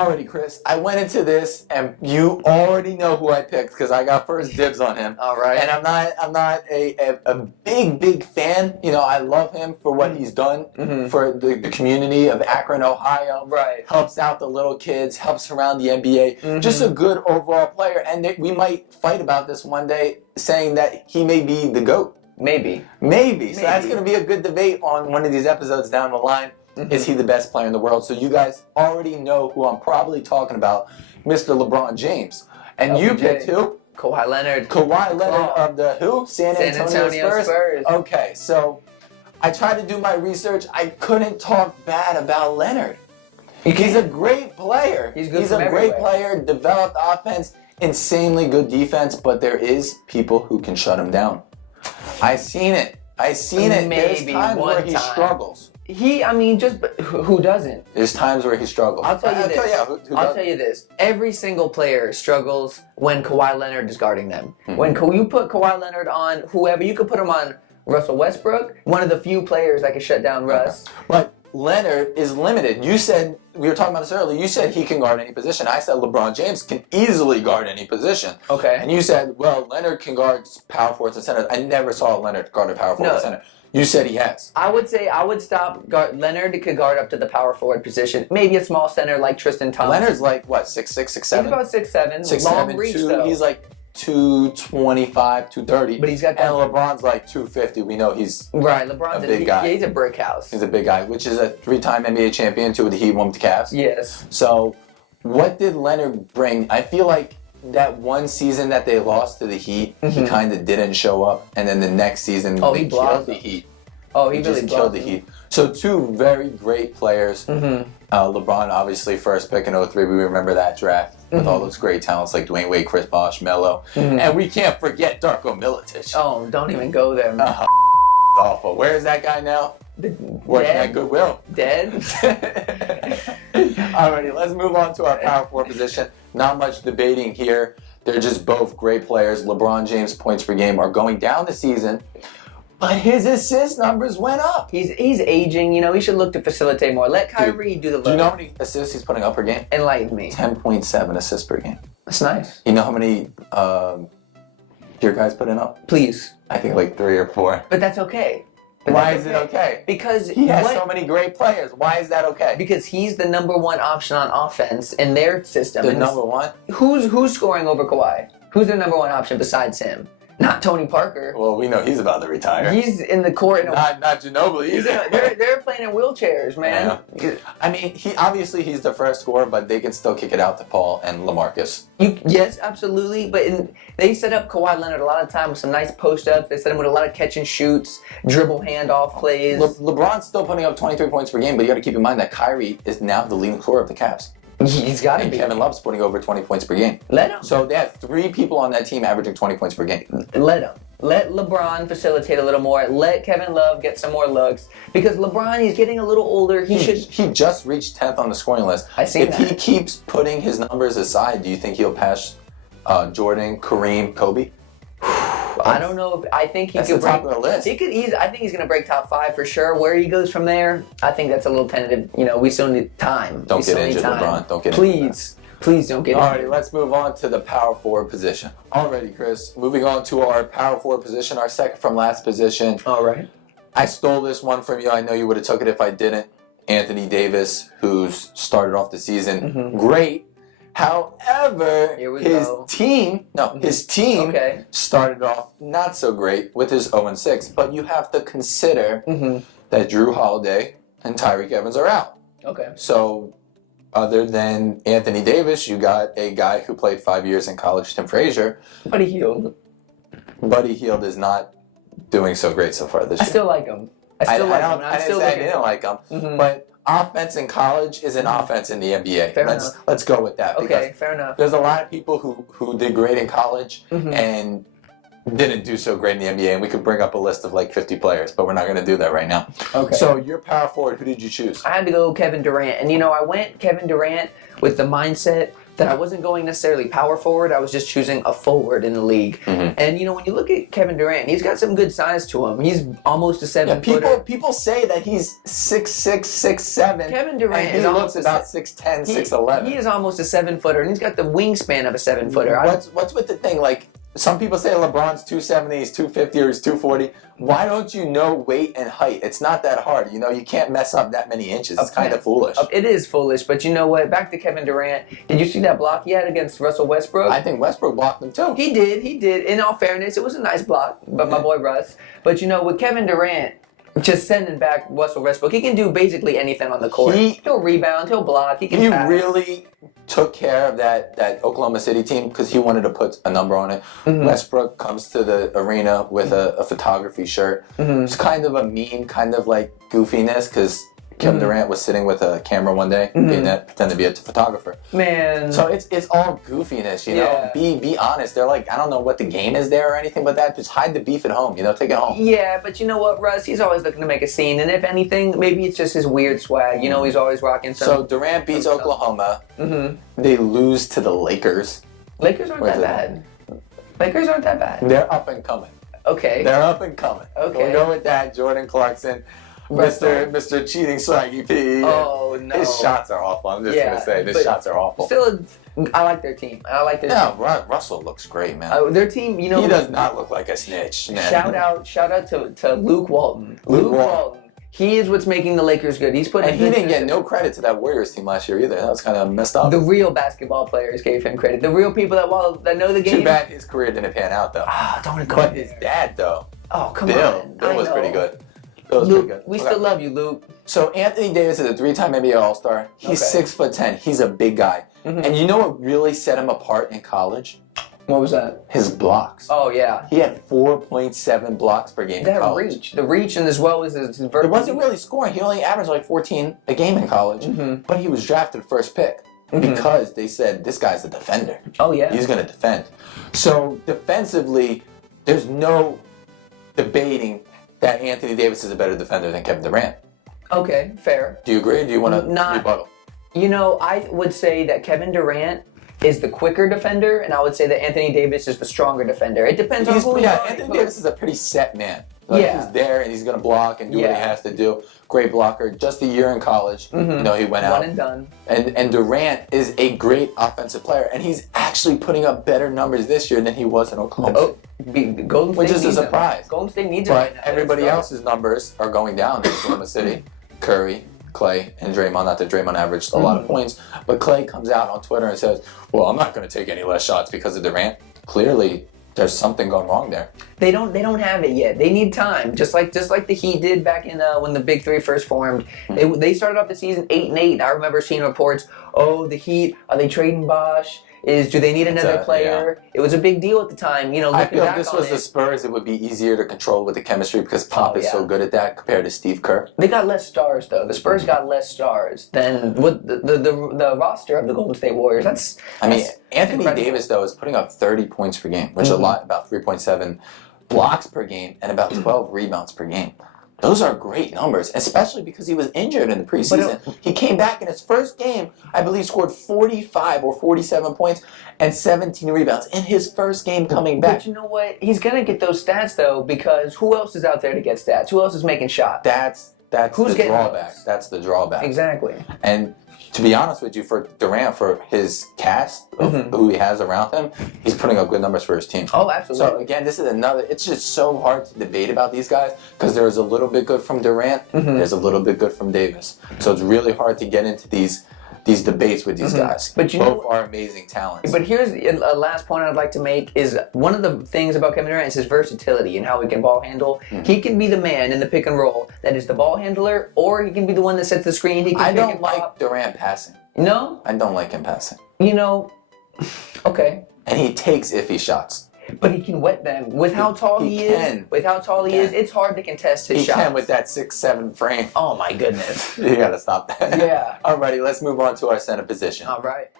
Alrighty, Chris. I went into this, and you already know who I picked because I got first dibs on him. All right. And I'm not a big fan. You know, I love him for what he's done for the community of Akron, Ohio. Right. Helps out the little kids. Helps around the NBA. Just a good overall player. And we might fight about this one day, saying that he may be the GOAT. Maybe. So that's going to be a good debate on one of these episodes down the line. Is he the best player in the world? So you guys already know who I'm probably talking about, Mr. LeBron James. And you picked who? Kawhi Leonard. Kawhi Leonard of the who? San Antonio Spurs. Okay, so I tried to do my research. I couldn't talk bad about Leonard. He's a great player. He's good. He's a great player, developed offense, insanely good defense, but there is people who can shut him down. I seen it. There's times where he struggles. Who doesn't? There's times where he struggles. I'll tell you this. I'll tell you this. Every single player struggles when Kawhi Leonard is guarding them. When you put Kawhi Leonard on whoever, you could put him on Russell Westbrook, one of the few players that can shut down Russ. But Leonard is limited. You said, we were talking about this earlier, you said he can guard any position. I said LeBron James can easily guard any position. Okay. And you said, well, Leonard can guard power forwards and centers. I never saw Leonard guard a power forward and center. You said he has. I would say I would stop. Leonard could guard up to the power forward position. Maybe a small center like Tristan Thompson. Leonard's like, what, 6'6", 6'7"? He's about 6'7". Long reach, though. He's like 225, 230. But he's got that. And LeBron's like 250. We know he's LeBron's a big guy. Yeah, he's a brick house. He's a big guy, which is a 3-time NBA champion, 2 with the Heat, 1 with the Cavs. Yes. So what did Leonard bring? I feel like that one season that they lost to the Heat, he kind of didn't show up. And then the next season, he killed the Heat. Oh, he really just killed the Heat. So 2 very great players. LeBron, obviously, first pick in 03. We remember that draft with all those great talents like Dwayne Wade, Chris Bosh, Melo. And we can't forget Darko Milicic. Oh, don't even go there, man. Awful. Where is that guy now? Working at Goodwill. Dead? Alrighty, let's move on to our power forward position. Not much debating here. They're just both great players. LeBron James' points per game are going down the season, but his assist numbers went up. He's aging. You know, he should look to facilitate more. Let Kyrie do the load. Do you know how many assists he's putting up per game? Enlighten me. 10.7 assists per game. That's nice. You know how many your guys putting up? Please. I think like 3 or 4. But that's okay. Why is it okay? Because he has so many great players. Why is that okay? Because he's the number 1 option on offense in their system. The number 1? Who's scoring over Kawhi? Who's their number 1 option besides him? Not Tony Parker. Well, we know he's about to retire. He's in the court. Not Ginobili either. They're playing in wheelchairs, man. Yeah. I mean, he's the first scorer, but they can still kick it out to Paul and LaMarcus. Yes, absolutely. But they set up Kawhi Leonard a lot of time with some nice post-ups. They set him with a lot of catch and shoots, dribble handoff plays. LeBron's still putting up 23 points per game, but you got to keep in mind that Kyrie is now the leading scorer of the Cavs. He's got to be. Kevin Love's putting over 20 points per game. Let him. So they have 3 people on that team averaging 20 points per game. Let him. Let LeBron facilitate a little more. Let Kevin Love get some more looks. Because LeBron, he's getting a little older. He just reached 10th on the scoring list. If he keeps putting his numbers aside, do you think he'll pass Jordan, Kareem, Kobe? I don't know. I think he could break top of the list. I think he's going to break top 5 for sure. Where he goes from there, I think that's a little tentative. You know, we still need time. Don't get injured, LeBron. Don't get injured. Please don't get injured. Alrighty, let's move on to the power forward position. Alrighty, Chris. Moving on to our power forward position, our second from last position. All right. I stole this one from you. I know you would have took it if I didn't. Anthony Davis, who's started off the season great. However, his team started off not so great with his 0-6. But you have to consider that Drew Holiday and Tyreek Evans are out. Okay. So, other than Anthony Davis, you got a guy who played 5 years in college, Tim Frazier. Buddy Hield. Buddy Hield is not doing so great so far this year. I still like him. I didn't like him. But offense in college is an offense in the NBA. Let's go with that. Okay, fair enough. There's a lot of people who did great in college and didn't do so great in the NBA, and we could bring up a list of like 50 players, but we're not going to do that right now. Okay. So your power forward, who did you choose? I had to go Kevin Durant, and I went Kevin Durant with the mindset that I wasn't going necessarily power forward. I was just choosing a forward in the league. And when you look at Kevin Durant, he's got some good size to him. He's almost a 7-footer. People say that he's 6'6", 6'7". Kevin Durant and he looks about 6'10", 6'11". He is almost a 7-footer, and he's got the wingspan of a 7-footer. What's with the thing? Like, some people say LeBron's 270, he's 250, or he's 240. Why don't you know weight and height? It's not that hard. You can't mess up that many inches. It's kind of foolish. It is foolish, but you know what? Back to Kevin Durant. Did you see that block he had against Russell Westbrook? I think Westbrook blocked him too. He did. In all fairness, it was a nice block by my boy Russ. But with Kevin Durant, just sending back Russell Westbrook, he can do basically anything on the court. He'll rebound, he'll block, he can pass. Really took care of that Oklahoma City team because he wanted to put a number on it. Westbrook comes to the arena with a photography shirt. It's kind of a mean, kind of like goofiness because Kevin Durant was sitting with a camera one day, pretending to be a photographer. Man. So it's all goofiness, you know? Be honest. They're like, I don't know what the game is there or anything but that. Just hide the beef at home, take it home. Yeah, but you know what, Russ? He's always looking to make a scene. And if anything, maybe it's just his weird swag. He's always rocking some. So Durant beats Oklahoma. They lose to the Lakers. Lakers aren't that bad. Lakers aren't that bad. They're up and coming. Okay. They're up and coming. Okay. We'll go with that. Jordan Clarkson. Mr. Cheating Swaggy P. Oh, no. His shots are awful. I'm just going to say, his shots are awful. Still, I like their team. Russell looks great, man. Their team, He does not look like a snitch, man. Shout out to Luke Walton. Luke Walton. He is what's making the Lakers good. He didn't get no credit to that Warriors team last year either. That was kind of messed up. The real basketball players gave him credit. The real people that know the game. Too bad his career didn't pan out, though. Don't go But his dad, though. Oh, come on. Bill was pretty good. Luke, we still love you, Luke. So Anthony Davis is a 3-time NBA All-Star. He's 6'10". He's a big guy. And you know what really set him apart in college? What was that? His blocks. Oh, yeah. He had 4.7 blocks per game in college. The reach, and as well as his vertical. It wasn't really scoring. He only averaged like 14 a game in college. But he was drafted first pick because they said, this guy's a defender. Oh, yeah. He's going to defend. So defensively, there's no debating that Anthony Davis is a better defender than Kevin Durant. Okay, fair. Do you agree or do you want to rebuttal? I would say that Kevin Durant is the quicker defender, and I would say that Anthony Davis is the stronger defender. It depends on who Anthony Davis is a pretty set man. He's there and he's going to block and do what he has to do. Great blocker. Just a year in college, he went out. One and done. And Durant is a great offensive player, and he's actually putting up better numbers this year than he was in Oklahoma. Which is a surprise. Golden State needs it right now. Everybody else's numbers are going down in Oklahoma City. Curry, Clay, and Draymond. Not that Draymond averaged a lot of points, but Clay comes out on Twitter and says, well, I'm not going to take any less shots because of Durant. Clearly, there's something going wrong there. They don't have it yet. They need time. Just like the Heat did back in when the Big Three first formed. They started off the season 8-8. I remember seeing reports, the Heat, are they trading Bosh? Do they need another player? Yeah. It was a big deal at the time. I feel if this was the Spurs, it would be easier to control with the chemistry because Pop is so good at that compared to Steve Kerr. They got less stars though. The Spurs got less stars than what the roster of the Golden State Warriors. Anthony Davis though is putting up 30 points per game, which is a lot, about 3.7 blocks per game and about 12 rebounds per game. Those are great numbers, especially because he was injured in the preseason. He came back in his first game, I believe, scored 45 or 47 points and 17 rebounds in his first game coming back. But you know what? He's going to get those stats, though, because who else is out there to get stats? Who else is making shots? That's the drawback. That's the drawback. Exactly. And to be honest with you, for Durant, for his cast of who he has around him, he's putting up good numbers for his team. Oh, absolutely. So again, this is it's just so hard to debate about these guys because there's a little bit good from Durant, there's a little bit good from Davis. So it's really hard to get into these debates with these guys. But both are amazing talents. But here's a last point I'd like to make is one of the things about Kevin Durant is his versatility and how he can ball handle. He can be the man in the pick and roll that is the ball handler, or he can be the one that sets the screen. He can I don't like Durant passing. No? I don't like him passing. Okay. And he takes iffy shots. But he can wet them. With how tall he is, it's hard to contest his shots. He can with that 6'7" frame. Oh my goodness. You gotta stop that. Yeah. Alrighty, let's move on to our center position. Alright.